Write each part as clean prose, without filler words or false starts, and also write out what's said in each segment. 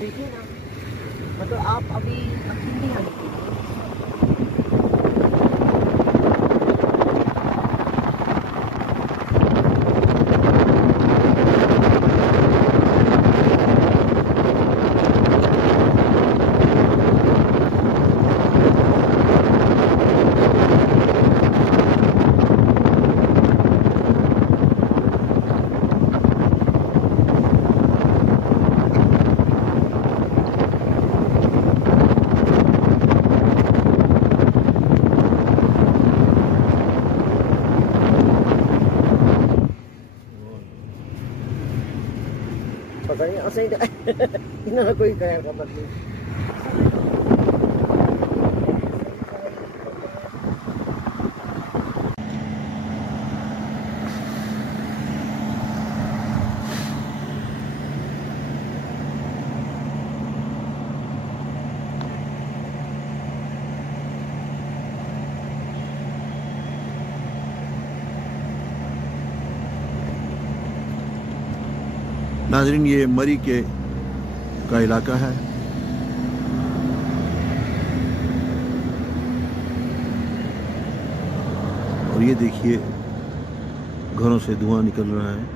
देखिए ना, मतलब आप अभी नहीं आने की पता नहीं असं इन्होंने कोई खैर खबर नहीं। नाज़रीन, ये मरी का इलाका है। और ये देखिए घरों से धुआं निकल रहा है।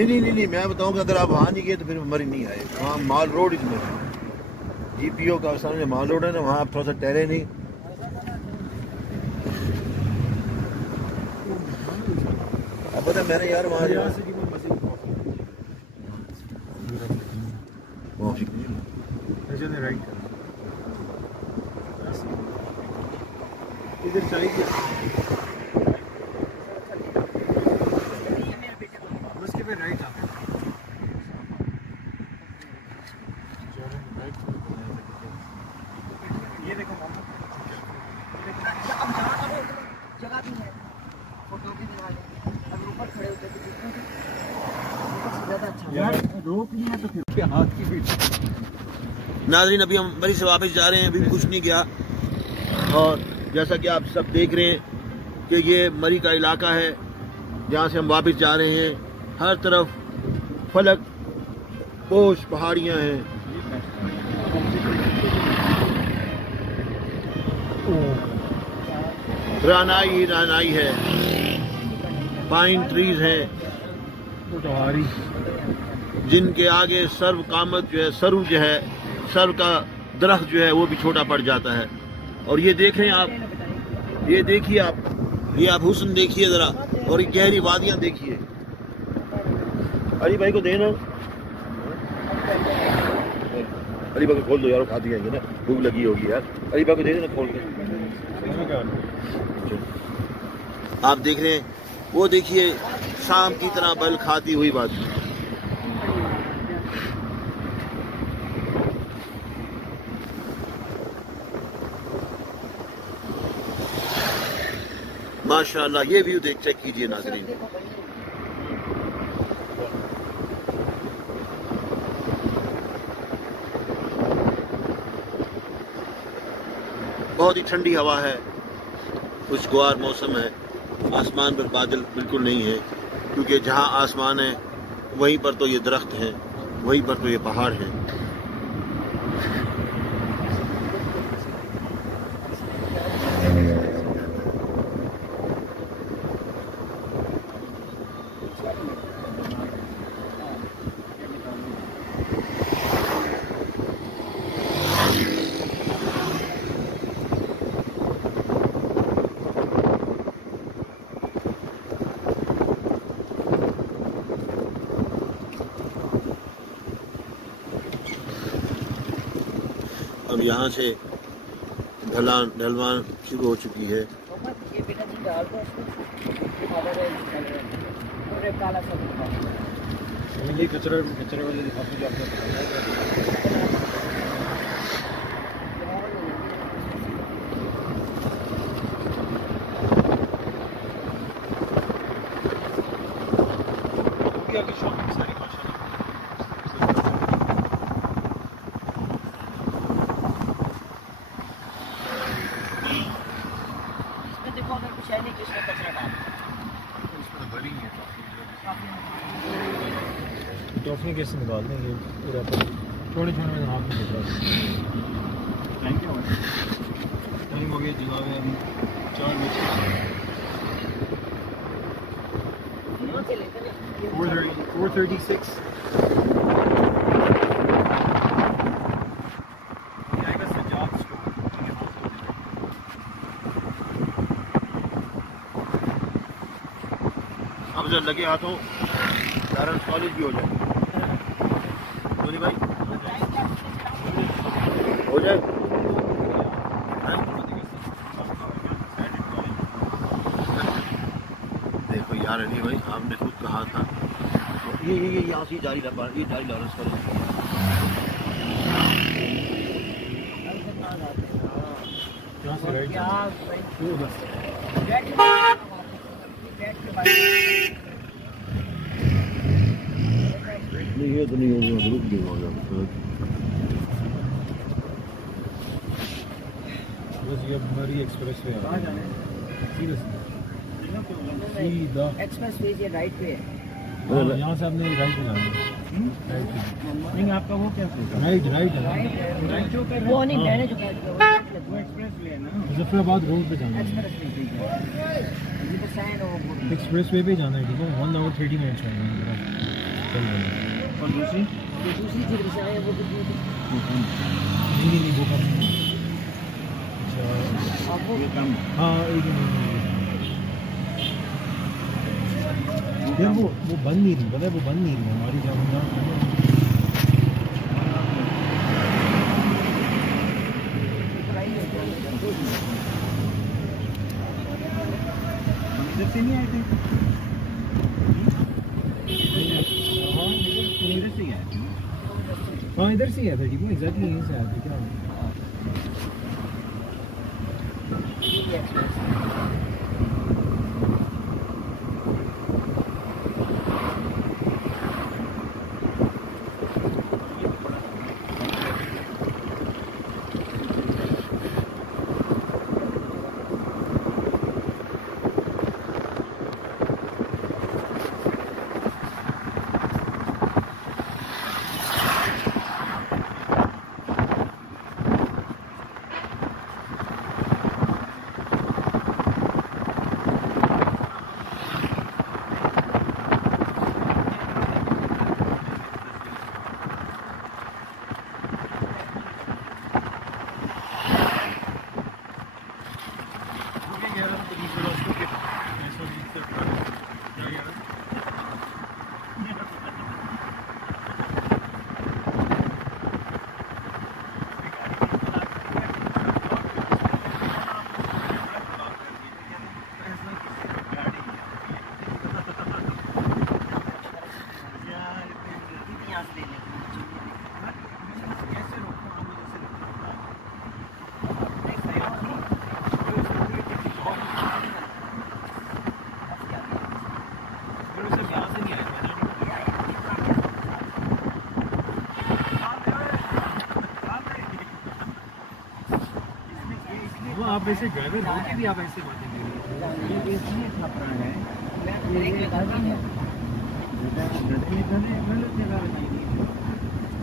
नहीं, मैं बताऊंगा अगर आप वहाँ नहीं गए तो फिर मरी नहीं आए। वहाँ माल रोड इसमें जीपीओ का सामने माल रोड है ना, वहाँ थोड़ा सा टहरे नहीं। अब पता मैंने यार वहाँ राइट इधर चाहिए उसके पे राइट आप ये देखो जगह भी है, फोटो भी बना लेंगे। अगर ऊपर खड़े होते तो ज़्यादा अच्छा यार रोक लिया तो फिर हाथ की भी। नाज़रीन अभी हम मरी से वापस जा रहे हैं, अभी कुछ नहीं गया। और जैसा कि आप सब देख रहे हैं कि ये मरी का इलाका है जहाँ से हम वापस जा रहे हैं। हर तरफ फलक पोश पहाड़ियाँ हैं। रानाई ही रानाई है, पाइन ट्रीज हैं जिनके आगे सर्व कामत जो है, सरु जो है, सर्व का दरख्त जो है वो भी छोटा पड़ जाता है। और ये देख रहे हैं आप, ये देखिए आप, ये आप हुस्न देखिए ज़रा, और ये गहरी वादियाँ देखिए। अली भाई को देना, अली भाई को खोल दो यार, खाती आएंगे ना, भूख लगी होगी यार। अली भाई को दे देना खोल के। आप देख रहे हैं, वो देखिए शाम की तरह बल खाती हुई बात। माशाअल्लाह, ये व्यू देख चेक कीजिए नाज़रीन। बहुत ही ठंडी हवा है, खुशगवार मौसम है। आसमान पर बादल बिल्कुल नहीं है, क्योंकि जहाँ आसमान है वहीं पर तो ये दरख्त हैं, वहीं पर तो ये पहाड़ हैं। अब यहाँ से ढलवान शुरू हो चुकी है। कचरे वाले दिखाते टॉफी कैसे निकाल देंगे छोटे छोटे में हाथ में दिख रहा है। Thank you. टाइम हो गया, जवाब है अभी 4 बजे 4:36। अब जब लगे हाथों लारेंस कॉलेज भी हो जाए, बोली भाई हो जाए। देखो यार अली भाई, आपने खुद कहा था ये यहाँ से जारी लारेंस कॉलेज। नहीं ये तो नहीं होगा, रुक जाएगा बस। ये मरी एक्सप्रेस वे आ जाने सीधा एक्सप्रेस वे ये राइट पे है। यहाँ से आपने राइट में जाना है। नहीं आपका वो क्या सोचा? राइट है वो नहीं, मैंने जो कहा वो एक्सप्रेस वे है ना, मुजफ्फराबाद रोड पे जाना है। एक्सप्रेस वे पे जाना है, ठीक है। 1 hour 30 minutes है। और दूसरी चीज से आए वो नहीं वो कम। अच्छा वो कम, हाँ एक यार वो बंद नहीं रही, पता है वो बंद नहीं रही हमारी जब से नहीं आए थे? हाँ, इधर से आए थे। हाँ, इधर से आया था, ठीक है, एग्जैक्टली यहीं से आया था क्या? आप ऐसे ड्राइवर हो के भी आप ऐसे बातें कर रहे हैं, ये इसलिए छापरा है।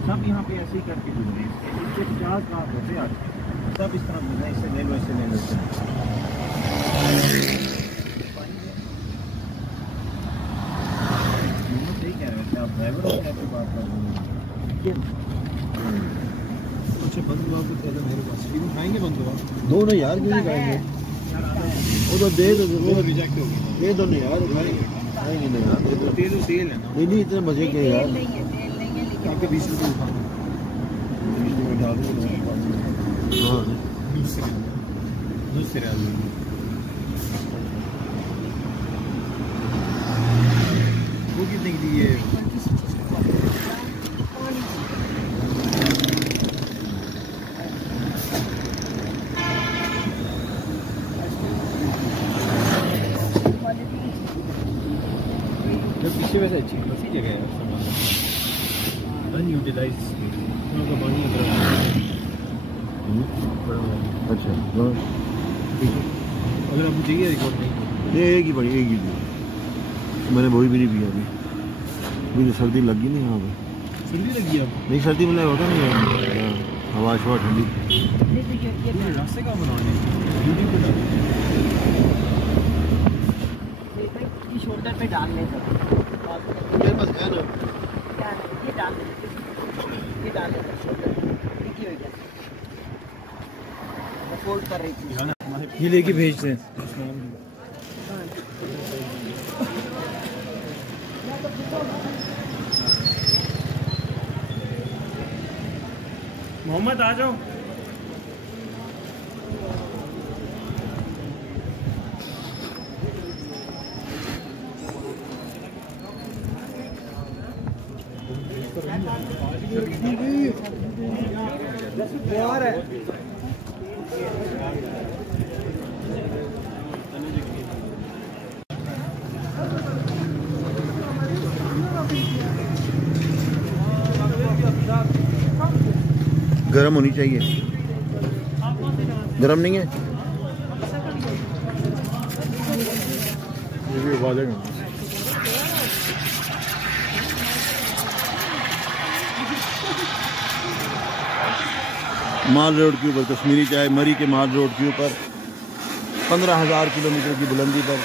सब यहाँ पे ऐसे ही करके घूम रहे हैं, इससे 50 लाख होते आज सब इस तरह मिलना, इससे ले लो, इससे ले लो। सही कह रहे हैं आप, ड्राइवर हो के ऐसे बात कर रहे हैं। अच्छा, बंदूक को पहले मेरे पास खाएंगे, बंदूक दो ना यार, क्यों नहीं खाएंगे? वो तो दे दो, वो रिजेक्ट हो गया। दे दो ना यार, खाएंगे ना यार। तेल है ना? नहीं इतने मजे के यार। आपके 20 रुपये उठा हाँ, दूसरे वो कितने की दी है? पीछे वैसे अच्छी अच्छी जगह है, अनयूटिलाइज का पानी अच्छा ठीक है। अगर आपको चाहिए रिकॉर्ड नहीं, ये एक ही पड़ी, एक ही दी मैंने, वही भी नहीं पिया अभी। मुझे सर्दी लगी नहीं यहाँ पे। सर्दी लगी आपको? नहीं, सर्दी मतलब होता नहीं है, हवा शवा ठंडी। रास्ते का बनाने शोल्डर पे डाल ले सब, ये बस है ना, ये डाल ले, ये डाल ले शोल्डर ठीक हो गया। मैं फोल्ड कर रही थी, ये लेके भेजते हैं। मोहम्मद आ जाओ। गरम होनी चाहिए, गरम नहीं है ये भी उबालेगा। माल रोड के ऊपर कश्मीरी चाय, मरी के माल रोड के ऊपर 15,000 किलोमीटर की बुलंदी पर।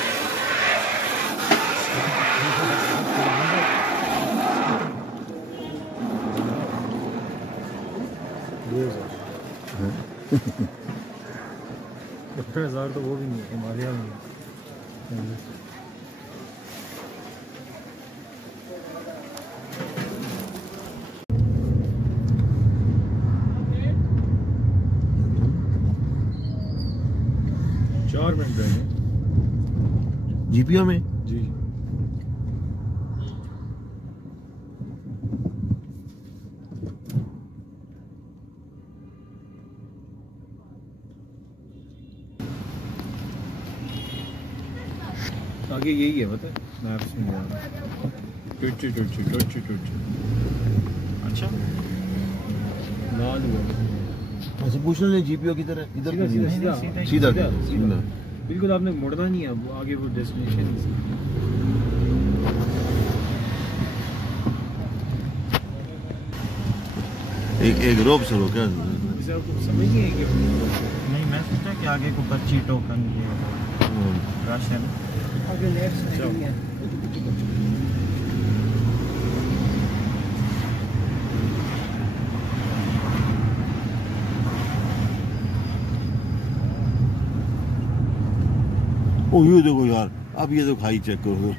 $15,000 तो वो भी नहीं है, हिमालय में। जीपीओ में जी। आगे यही है पता है, मैप्स में टुच्ची टुच्ची टुच्ची टुच्ची। अच्छा लाल हुआ ऐसे पूछना नहीं, जीपीओ की तरह इधर सीधा सीधा सीधा सीधा सीधा सीधा बिल्कुल, आपने मुड़ना नहीं है अब आगे, वो डेस्टिनेशन। एक रोप से रोका इसे आपको समझ नहीं है कि नहीं, मैं सोचा कि आगे को 25 टोकन ये राशन आगे लेफ्ट साइड में है। ओ ये देखो यार, अब ये तो खाई चेक करो।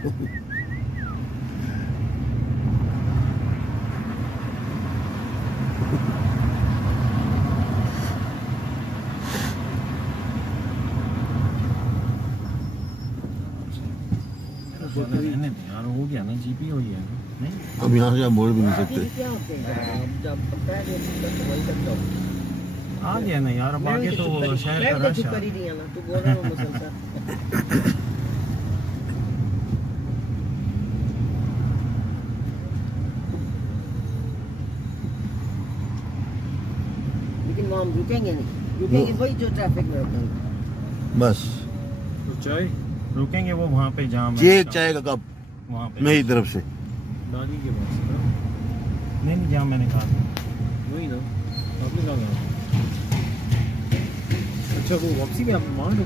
यार हो गया ना, जीपी हो गया नहीं, अब यहाँ से आप मोड़ भी नहीं सकते। क्या होते हैं जब पकड़ा दे तो वही तक जाओ। आ गया ना यार, अब आगे तो शहर का रश चुप कर ही दिया ना, तू बोल रहा है मुसलसल। लेकिन वहाँ हम रुकेंगे नहीं, रुकेंगे वही जो ट्रैफिक में रुकेंगे बस। तो चाय रुकेंगे वो वहाँ पे जहाँ चेक चाय का कप वहाँ पे मेरी तरफ से। दादी के पास नहीं नहीं, जहाँ मैंने कहा वही ना, आपने कहा था। अच्छा वो वापसी में आप मान लो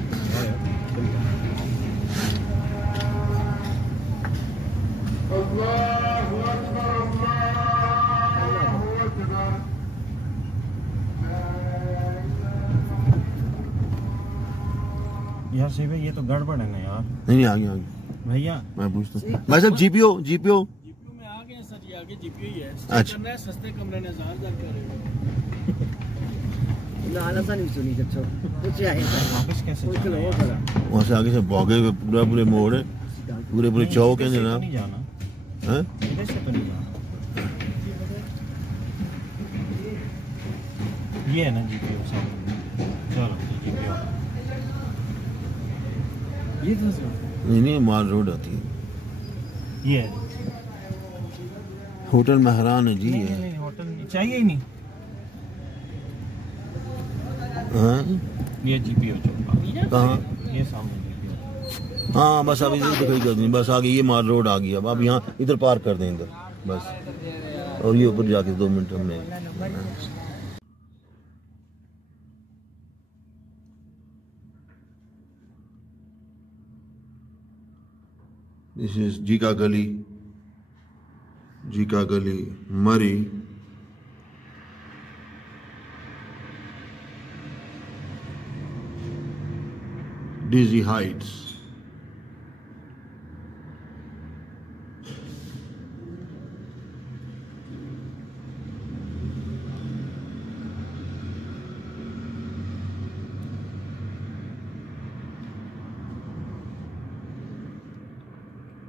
यार सही भाई, ये तो गड़बड़ है ना यार। नहीं आगे आगे भैया मैं पूछता हूँ भाई साहब, जीपीओ जीपीओ में आ गए सर, ये आगे जीपीओ ही है। अच्छा करना है सस्ते कमरे ने ज़्यादा कर रहे हो। आलसा नहीं सुनी जब छोड़ कुछ आए वापस कैसे कोई जाना तो है हो यार? बड़ा वहाँ से आगे से भोगे हुए पूरे मोड़ है, पूरे चौक है इधर से तो जनाब। नहीं जाना, हैं? इधर से तो नहीं जाना। ये है ना जीपीओ सामने, चलो जीपीओ ये तो नहीं नहीं, माल रोड आती है, ये है। होटल महरान है जी। नहीं, ये नहीं, होटल नहीं चाहिए ही नहीं। हाँ ये जीपीओ चौक कहाँ? ये सामने जीपीओ। हाँ बस अब इधर दिखाई कर दी, बस आगे ये माल रोड आ गई। अब यहाँ इधर पार कर दें इधर बस, और ये ऊपर जाके 2 मिनट में। दिस इज जीका गली मरी। Dizzy Heights.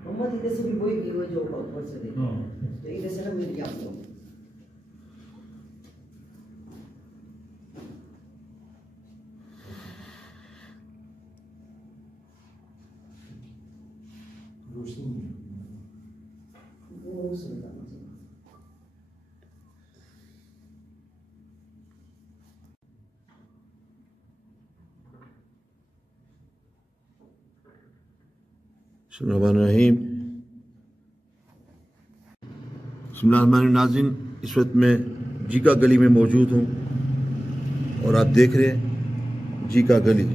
मोहम्मद इधर से भी वही की हुई जो ऊपर से देखो, तो इधर से ना मिल गया आपको। वो सुनता मुझे। बिस्मिल्लाहिर्रहमानिर्रहीम। नाज़रीन, इस वक्त मैं जीका गली में मौजूद हूँ और आप देख रहे हैं जीका गली।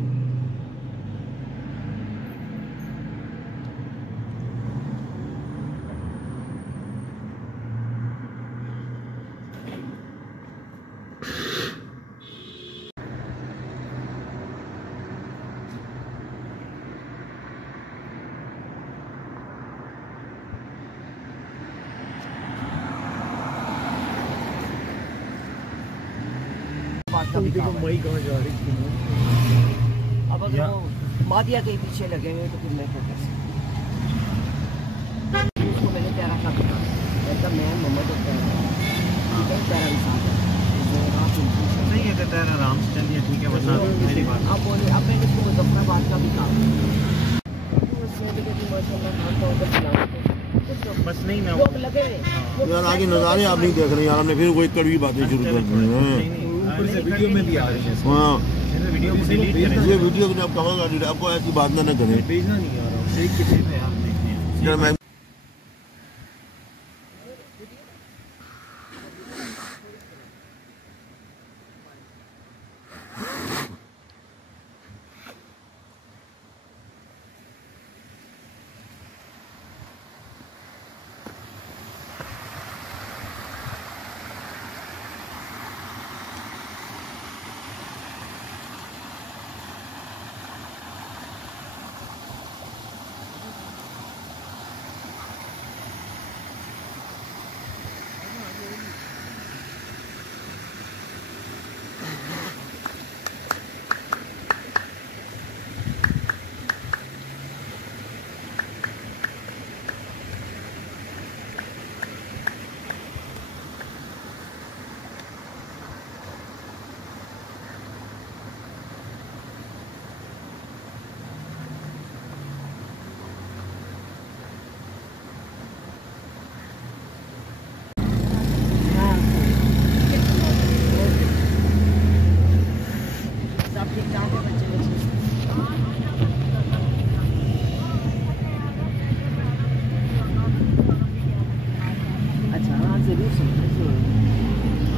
मई कहाँ जा रही थी? अब अगर वो मादिया के पीछे लगे हुए तो फिर मैं क्या कर सकता हूँ? सकता है आराम से चलिए, ठीक है, वरना मेरी बात आप बोलिए, अब मैंने इसको मुजफ्फराबाद का भी कहा बस नहीं मैं लोग लगे यार आगे नज़ारे आप नहीं देख रहे यार, हमने फिर कोई कड़वी बातें शुरू कर दी हैं। ऊपर से वीडियो में भी आ रही है। हाँ वीडियो को डिलीट करें, ये वीडियो को जब कहोगा डिलीट, आपको ऐसी बात ना करें। भेजना नहीं आ रहा, एक किसी पे आप देखिए यार मैं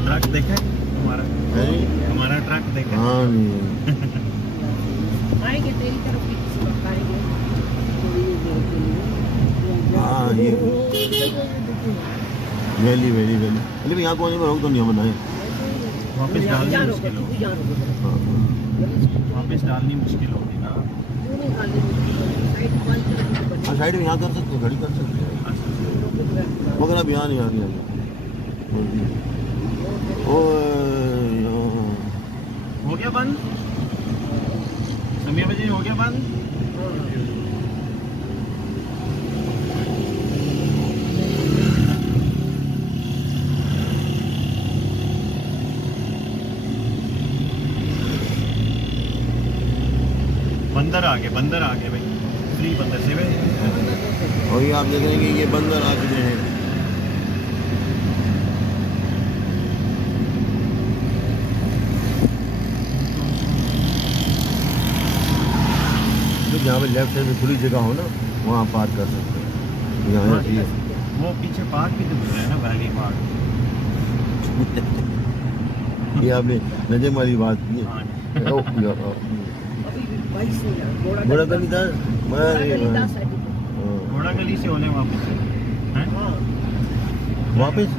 ट्रक देखा है हमारा ट्रक देखा। हाँ आएंगे तेरी तरफ भी किसी वक्त आएंगे। हाँ ये वैली वैली वैली, अरे यहाँ कोने में रोक तो नहीं बनाए, वापस डालनी मुश्किल होगी, वापस डालनी मुश्किल होगी ना। हाँ साइड में यहाँ कर सकते हो, खड़ी कर सकते हो, मगर अब यहाँ नहीं आ रही। हो गया बंद, समय बजे हो गया बंद। बंदर आ गए भाई, फ्री बंदर से भाई। और ये आप देख रहे हैं कि ये बंदर आ चुके हैं। तो जहाँ पे लेफ्ट साइड में खुली जगह हो ना, वहाँ पार्क कर सकते हैं। यहाँ वो पीछे पार्क भी तो है ना, वैली पार्क। ये आपने नजम वाली बात की है। घोड़ा गली था, घोड़ा गली से होने वापस वापस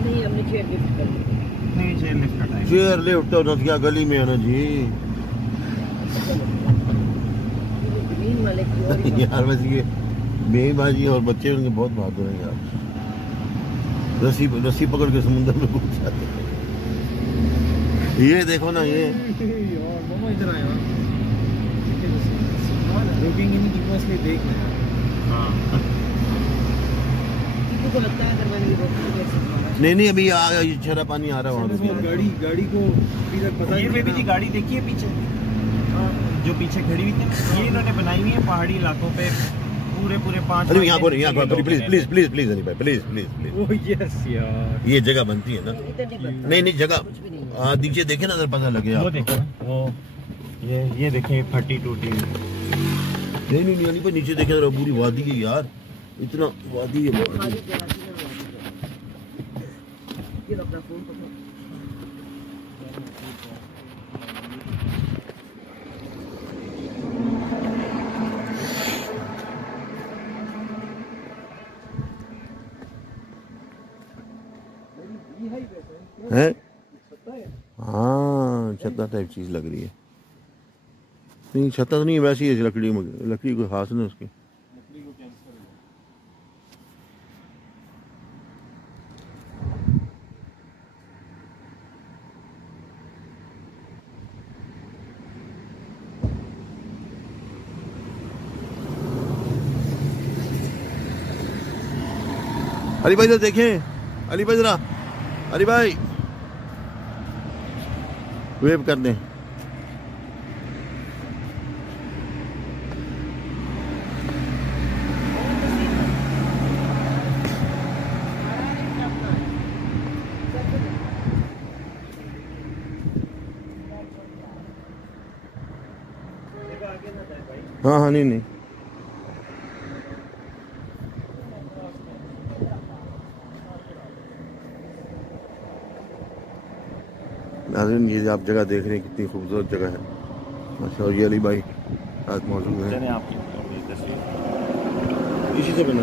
नहीं, हमने चेयर लिफ्ट कर ली। नहीं, चेयर लिफ्ट का टाइम, चेयर लिफ्ट तो क्या गली में है ना जी। ग्रीन वाले की और यार वैसे ये बेबाजी और बच्चे उनके बहुत बहादुर हैं यार, रस्सी पकड़ के समुद्र में घुस जाते हैं। ये देखो ना, ये इधर आया रुकेंगे नहीं कि बस देख रहे हैं। हाँ को लगता है अगर मैंने रोकी नहीं अभी छरा पानी आ रहा है वहाँ। गाड़ी को पता ये बेबी जी गाड़ी देखिए पीछे, जो पीछे खड़ी हुई थी, ये इन्होंने बनाई हुई है पहाड़ी इलाकों पे, पूरे 5। अरे यहाँ पर please please please please please please please please. Oh yes यार, ये जगह बनती है ना। नहीं जगह नीचे देखे ना, अगर पता लगे वो देखो वो ये देखें फटी टूटी। नहीं अली पर नीचे देखे जरा, पूरी वादी है यार, इतना वादी है। है हाँ, छत्ता टाइप चीज लग रही है। नहीं छत्ता तो नहीं, वैसी है लकड़ी को खास ना उसकी। अली भाई जरा देखें, अली भाई जरा, अली भाई वेव कर दें। हाँ हाँ, नहीं नहीं, नाज़रीन ये आप जगह देख रहे हैं कितनी खूबसूरत जगह है। अच्छा, और ये अली भाई आज मौजूद है, इसी से बना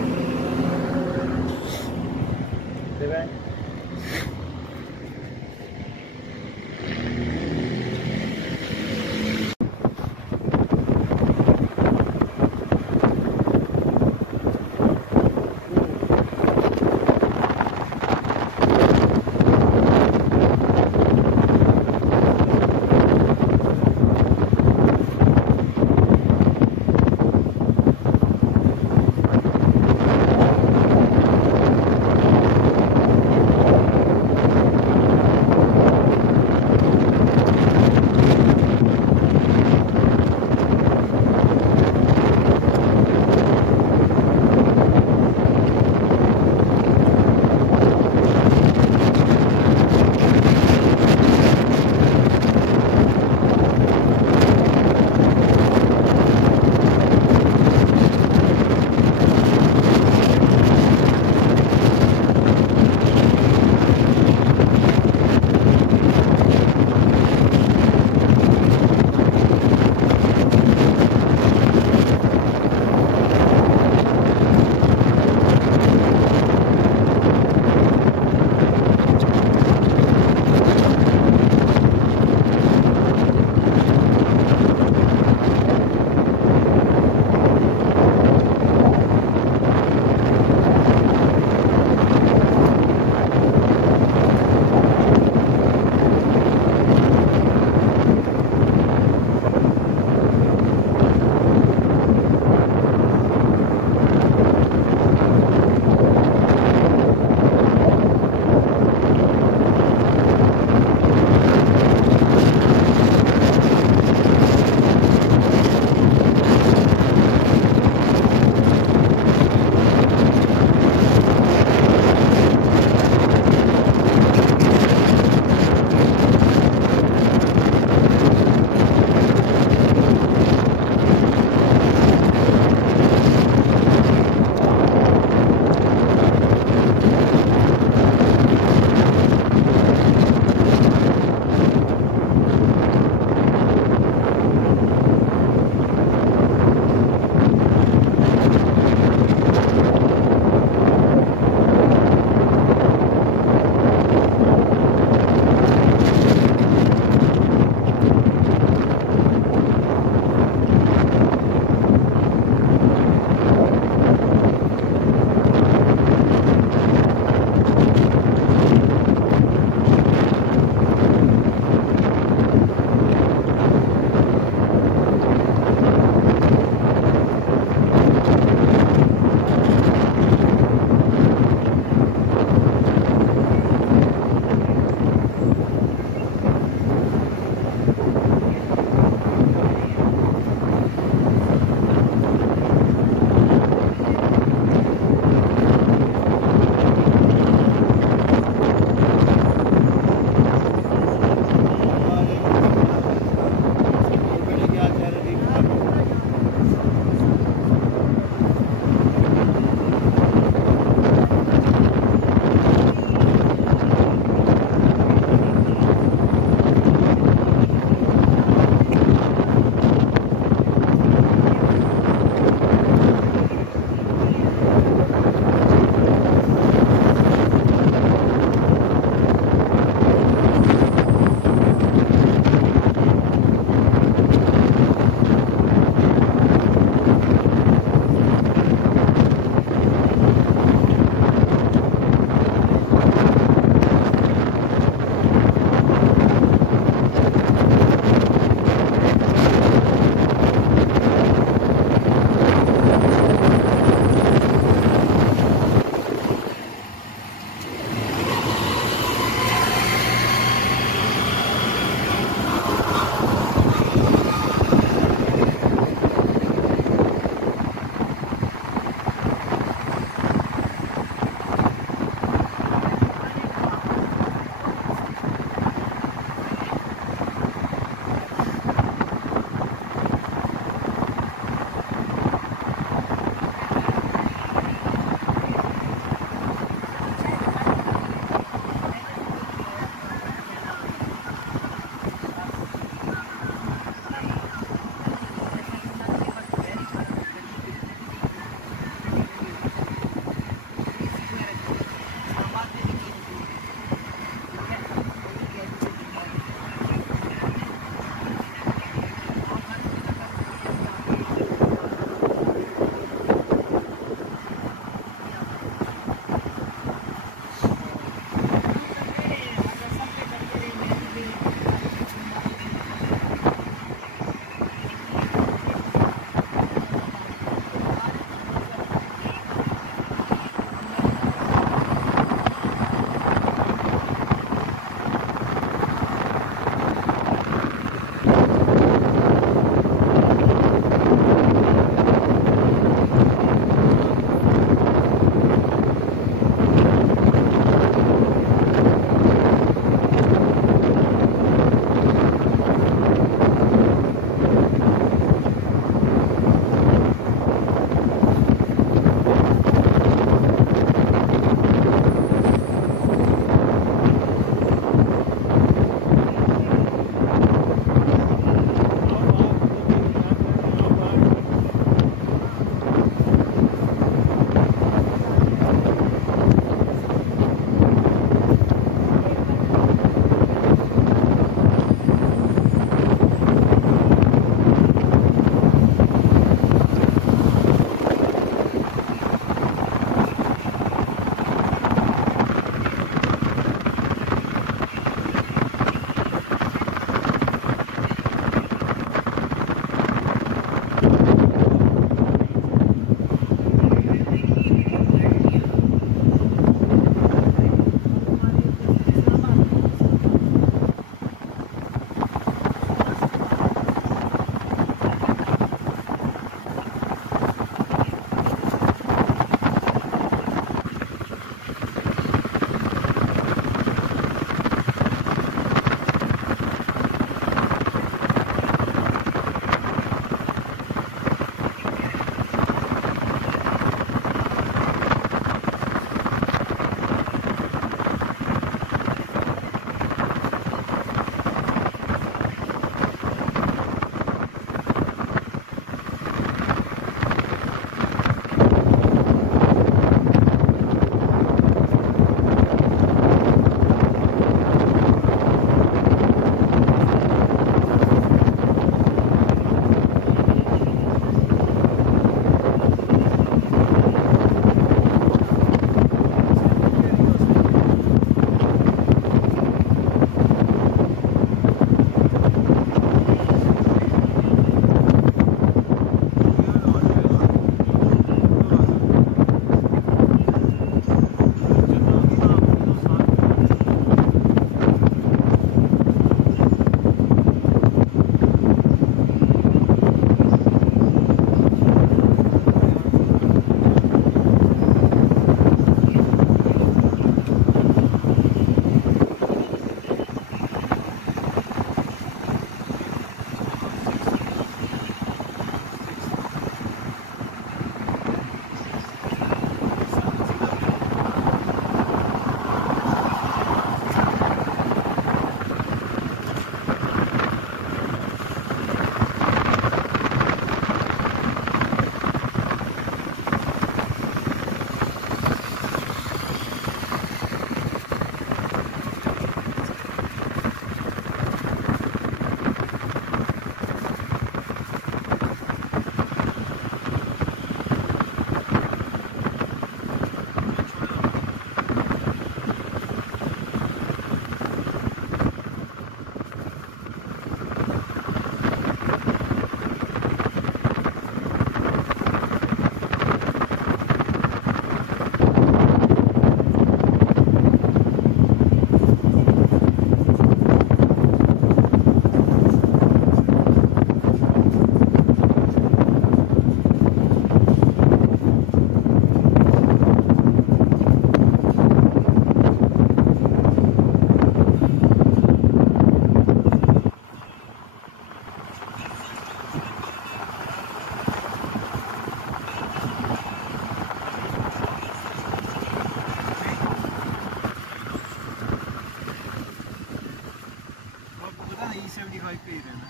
375 पे ही रहना।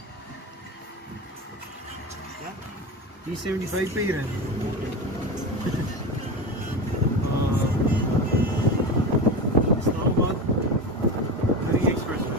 375 पे ही रहना। इस्लामाबाद मरी एक्सप्रेस में।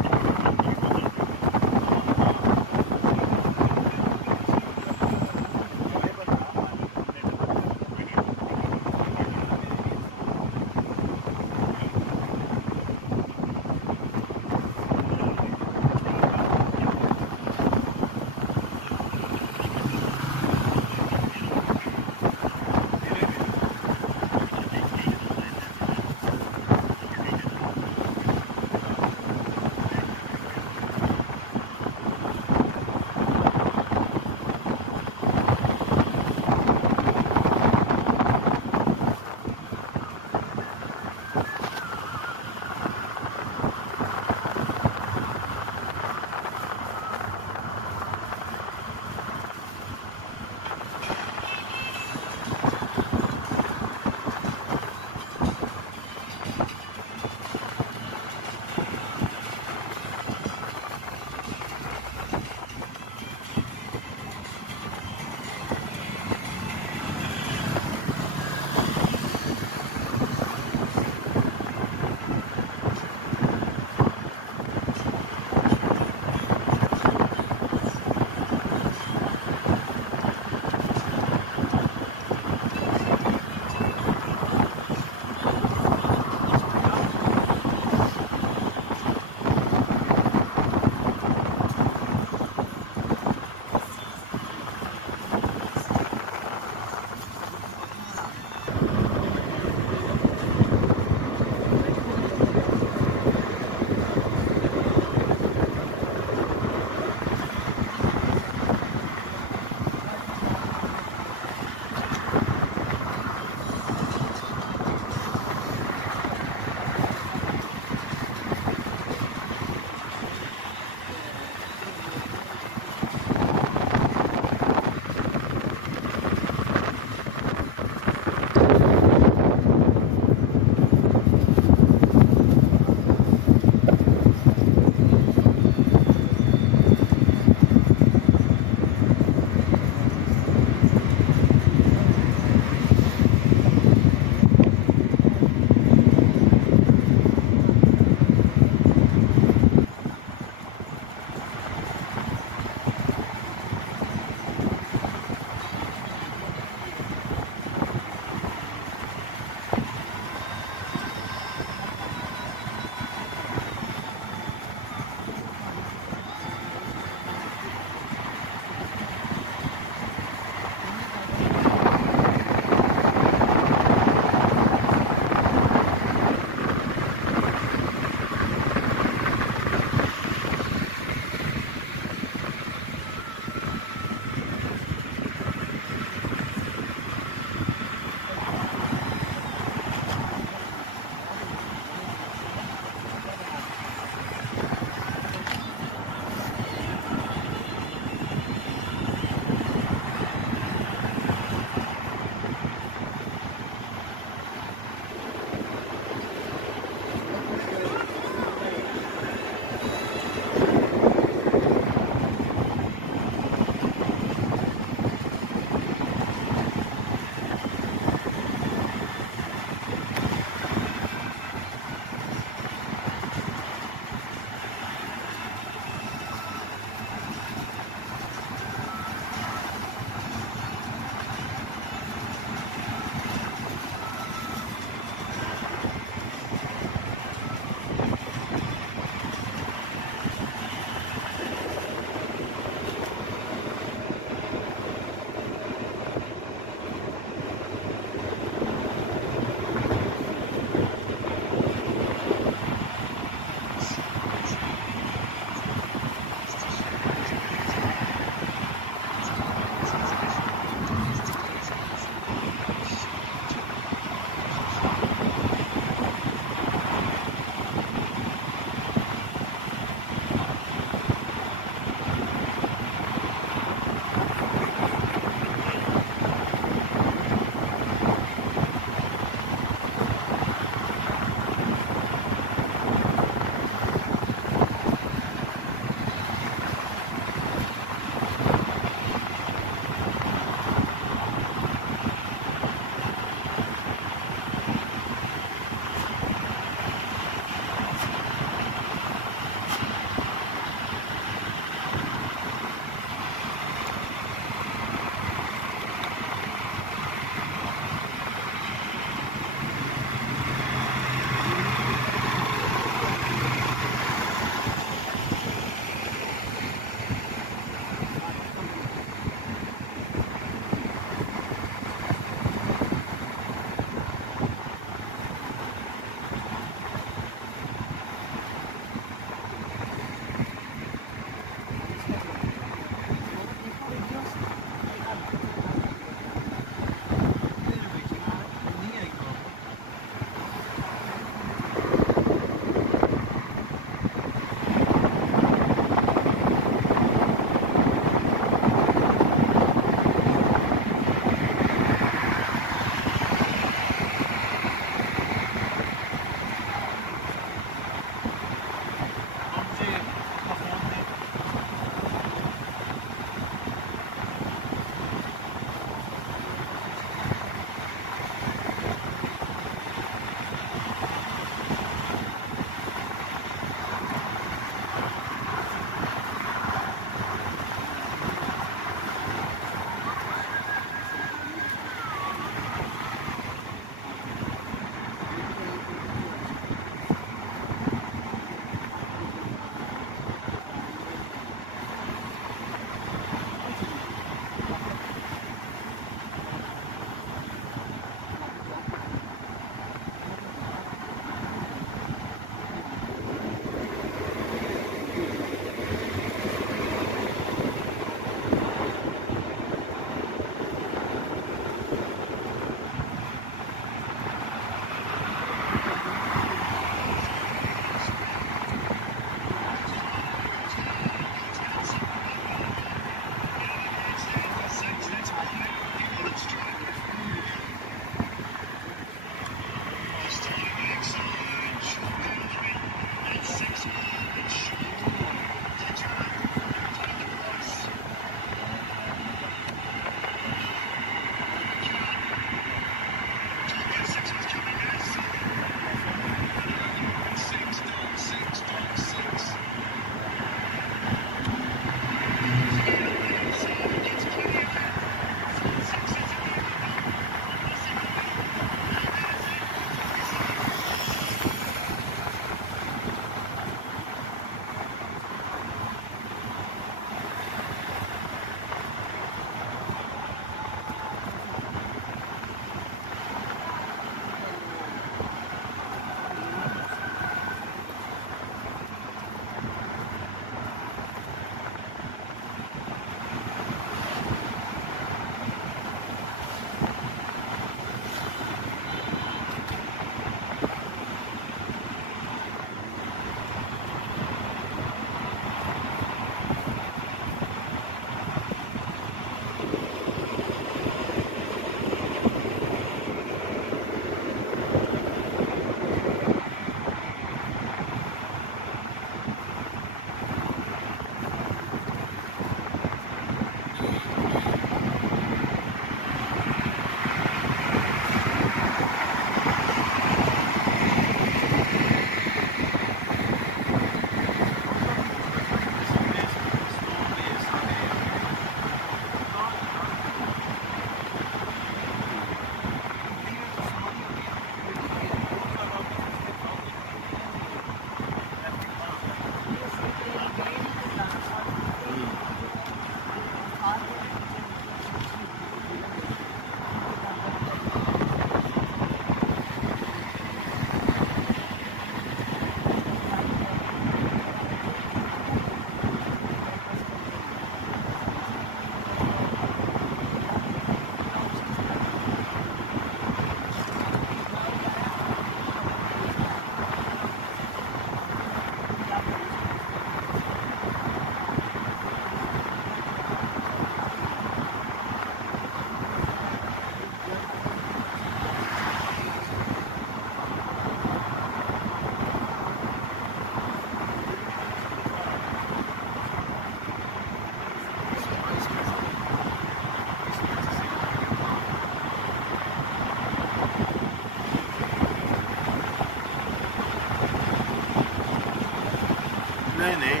नहीं नहीं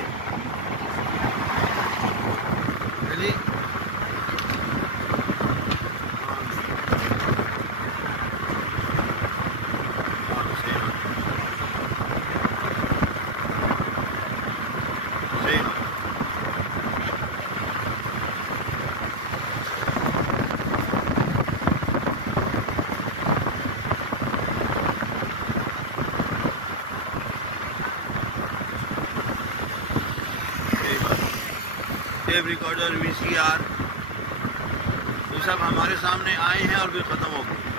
चलिए टेप रिकॉर्डर VCR ये सब हमारे सामने आए हैं और फिर ख़त्म हो गए।